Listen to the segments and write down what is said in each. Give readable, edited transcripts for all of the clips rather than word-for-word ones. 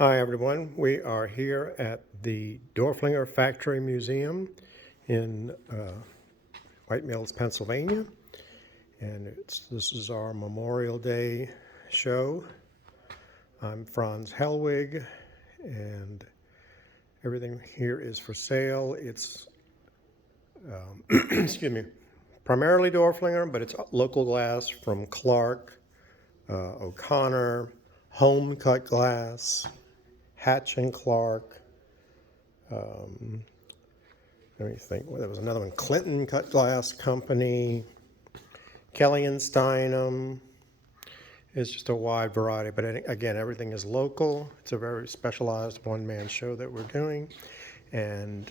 Hi everyone, we are here at the Dorflinger Factory Museum in White Mills, Pennsylvania, and this is our Memorial Day show. I'm Franz Hellwig, and everything here is for sale. It's excuse me, primarily Dorflinger, but it's local glass from Clark, O'Connor, home cut glass, Hatch and Clark. Let me think. Well, there was another one, Clinton Cut Glass Company, Kelly and Steinem. It's just a wide variety, but again, everything is local. It's a very specialized one-man show that we're doing. And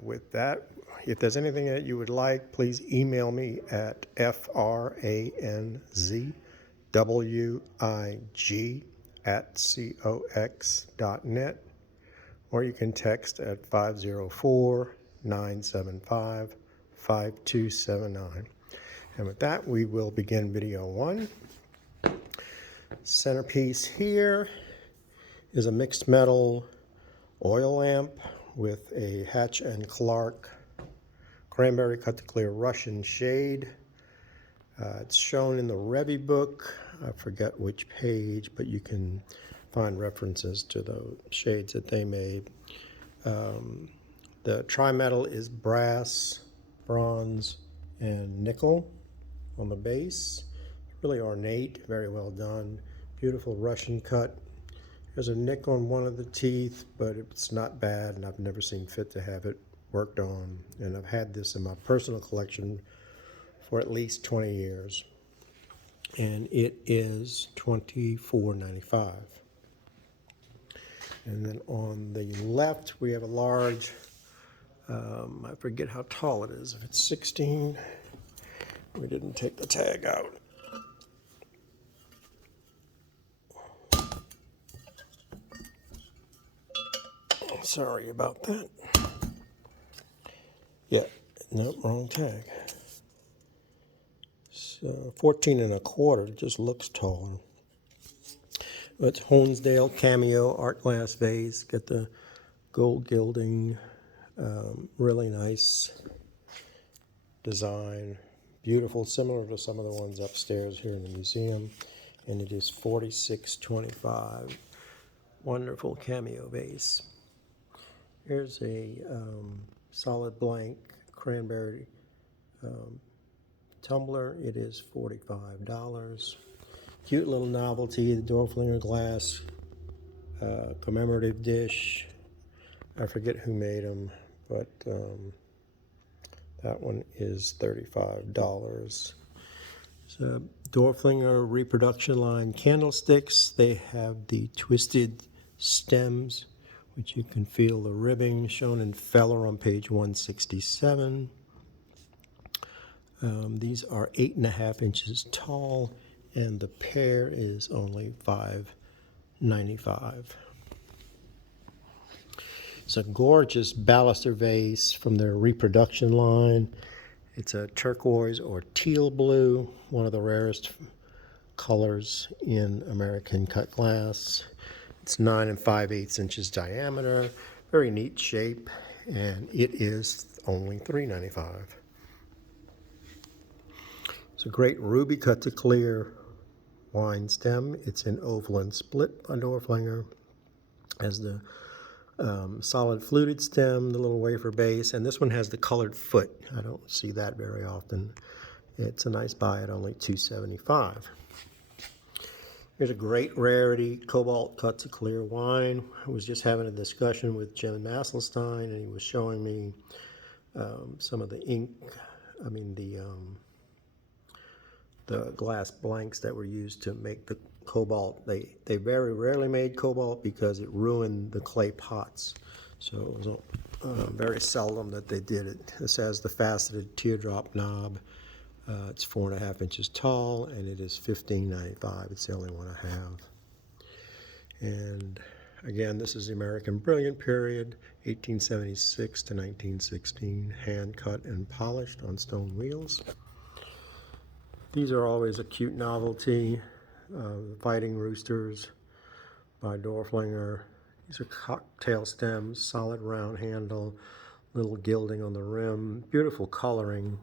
with that, if there's anything that you would like, please email me at franzwig@cox.net, or you can text at 504-975-5279. And with that, we will begin video one. Centerpiece here is a mixed metal oil lamp with a Hatch and Clark cranberry cut to clear Russian shade. It's shown in the Revy book. I forget which page, but you can find references to the shades that they made. The tri-metal is brass, bronze, and nickel on the base. Really ornate, very well done. Beautiful Russian cut. There's a nick on one of the teeth, but it's not bad, and I've never seen fit to have it worked on. And I've had this in my personal collection for at least 20 years. And it is $24.95. And then on the left, we have a large, I forget how tall it is. If it's 16, we didn't take the tag out. Sorry about that. Yeah, no, wrong tag. So 14 and a quarter, it just looks taller. It's Hornsdale Cameo art glass vase. Get the gold gilding, really nice design, beautiful, similar to some of the ones upstairs here in the museum. And it is $46.25. Wonderful Cameo vase. Here's a solid blank cranberry tumbler. It is $45. Cute little novelty, the Dorflinger glass commemorative dish. I forget who made them, but that one is $35. So Dorflinger reproduction line candlesticks. They have the twisted stems, which you can feel the ribbing, shown in Feller on page 167. These are 8.5 inches tall, and the pair is only $5.95. It's a gorgeous baluster vase from their reproduction line. It's a turquoise or teal blue, one of the rarest colors in American cut glass. It's 9 5/8 inches diameter, very neat shape, and it is only $3.95. It's a great ruby cut to clear wine stem. It's in oval and split by Dorflinger. Has the solid fluted stem, the little wafer base, and this one has the colored foot. I don't see that very often. It's a nice buy at only $2.75. Here's a great rarity, cobalt cut to clear wine. I was just having a discussion with Jim Masselstein, and he was showing me some of the ink, the glass blanks that were used to make the cobalt. They very rarely made cobalt because it ruined the clay pots. So it was very seldom that they did it. This has the faceted teardrop knob. It's 4.5 inches tall, and it is $15.95. It's the only one I have. And again, this is the American Brilliant period, 1876 to 1916, hand cut and polished on stone wheels. These are always a cute novelty. Fighting roosters, by Dorflinger. These are cocktail stems, solid round handle, little gilding on the rim, beautiful coloring.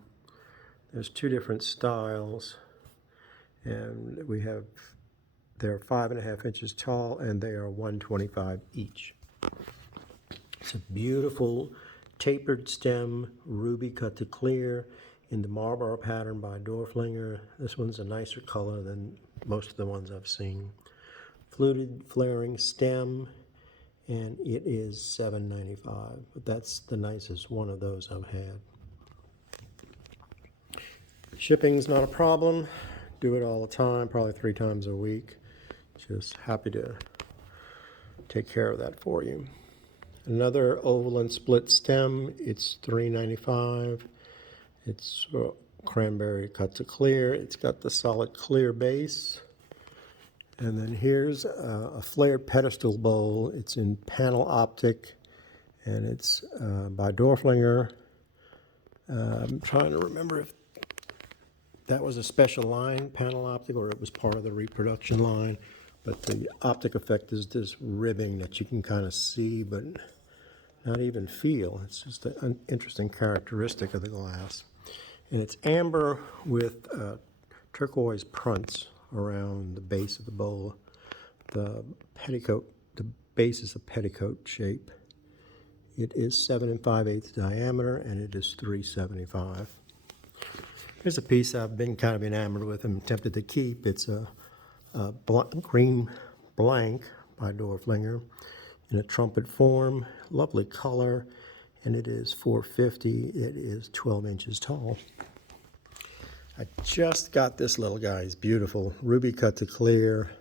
There's two different styles, and they're 5.5 inches tall, and they are $125 each. It's a beautiful tapered stem, ruby cut to clear in the Marlboro pattern by Dorflinger. This one's a nicer color than most of the ones I've seen. Fluted flaring stem, and it is $7.95, but that's the nicest one of those I've had. Shipping's not a problem. Do it all the time, probably 3 times a week. Just happy to take care of that for you. Another oval and split stem, it's $3.95. It's cranberry cut to clear. It's got the solid clear base. And then here's a flared pedestal bowl. It's in panel optic, and it's by Dorflinger. I'm trying to remember if that was a special line, panel optic, or it was part of the reproduction line. But the optic effect is this ribbing that you can kind of see, but not even feel. It's just an interesting characteristic of the glass. And it's amber with turquoise prunts around the base of the bowl. The base is a petticoat shape. It is 7 5/8 diameter, and it is $3.75. Here's a piece I've been kind of enamored with and tempted to keep. It's a green blank by Dorflinger in a trumpet form. Lovely color, and it is $4.50. It is 12 inches tall. I just got this little guy. He's beautiful. Ruby cut to clear,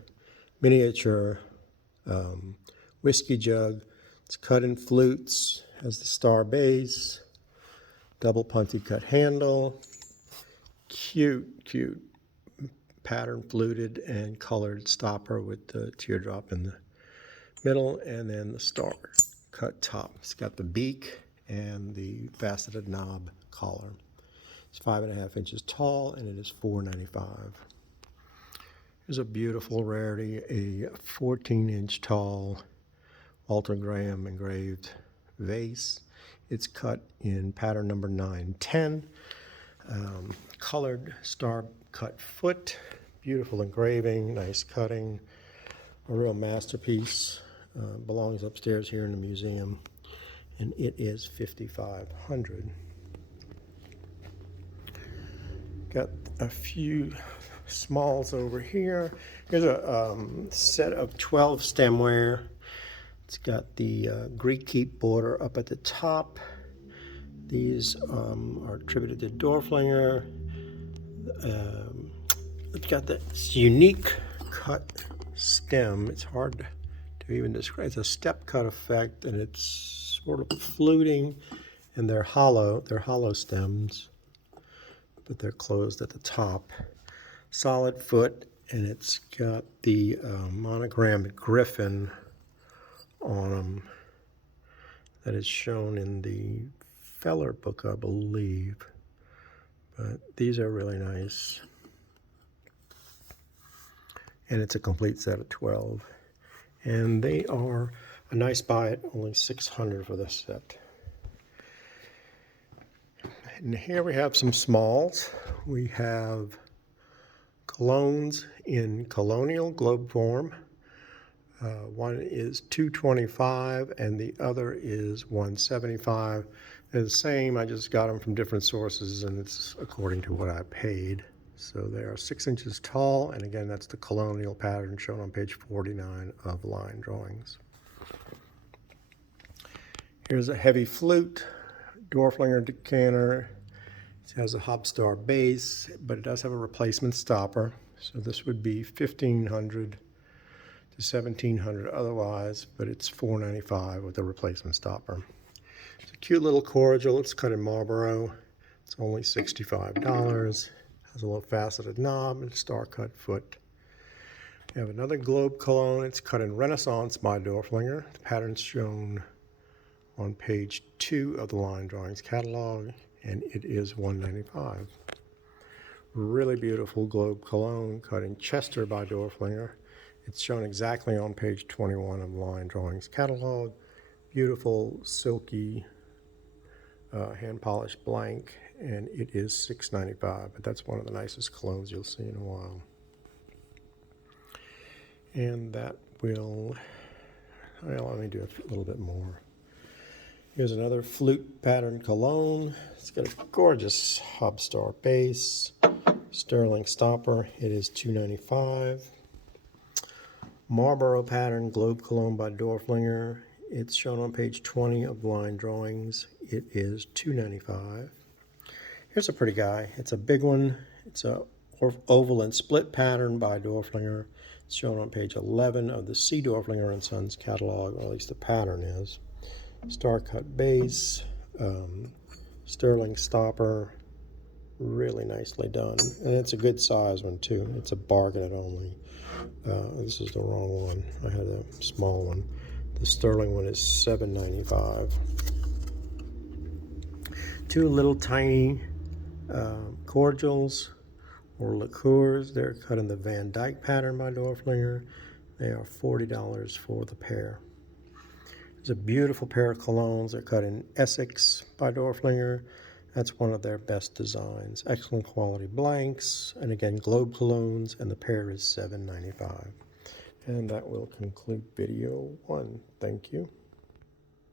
miniature whiskey jug. It's cut in flutes, has the star base, double punty cut handle. Cute pattern fluted and colored stopper with the teardrop in the middle, and then the star cut top. It's got the beak and the faceted knob collar. It's 5.5 inches tall, and it is $4.95. Here's a beautiful rarity, a 14-inch tall Walter Graham engraved vase. It's cut in pattern number 910. Colored star cut foot, beautiful engraving, nice cutting, a real masterpiece. Belongs upstairs here in the museum, and it is $5,500. Got a few smalls over here. Here's a set of 12 stemware. It's got the Greek keep border up at the top. These are attributed to Dorflinger. It's got this unique cut stem. It's hard to even describe. It's a step cut effect, and it's sort of fluting, and they're hollow. They're hollow stems, but they're closed at the top. Solid foot, and it's got the monogrammed griffin on them that is shown in the Feller book, I believe. But these are really nice. And it's a complete set of 12. And they are a nice buy at only $600 for this set. And here we have some smalls. We have colognes in colonial globe form. One is $225 and the other is $175. They're the same, I just got them from different sources, and it's according to what I paid. So they are 6 inches tall, and again, that's the colonial pattern shown on page 49 of line drawings. Here's a heavy flute, Dwarflinger Decanter. It has a Hobstar base, but it does have a replacement stopper. So this would be $1,500 to $1,700 otherwise, but it's $4.95 with a replacement stopper. It's a cute little cordial. It's cut in Marlboro. It's only $65. Has a little faceted knob and star cut foot. We have another globe cologne. It's cut in Renaissance by Dorflinger. The pattern's shown on page 2 of the line drawings catalog, and it is It's shown exactly on page 21 of Line Drawings catalog. Beautiful, silky, hand-polished blank, and it is $6.95, but that's one of the nicest clones you'll see in a while. And that will, well, let me do a little bit more. Here's another Flute pattern cologne. It's got a gorgeous Hobstar base, sterling stopper. It is $2.95. Marlboro pattern Globe Cologne by Dorflinger. It's shown on page 20 of Line Drawings. It is $2.95. Here's a pretty guy. It's a big one. It's a oval and split pattern by Dorflinger. It's shown on page 11 of the C. Dorflinger and Sons catalog, or at least the pattern is. Star cut base, sterling stopper, really nicely done. And it's a good size one too. It's a bargain at only. This is the wrong one. I had a small one. The sterling one is $7.95. Two little tiny cordials or liqueurs. They're cut in the Van Dyke pattern by Dorflinger. They are $40 for the pair. There's a beautiful pair of colognes. They're cut in Essex by Dorflinger. That's one of their best designs. Excellent quality blanks, and again, Globe colognes, and the pair is $7.95. And that will conclude video 1. Thank you.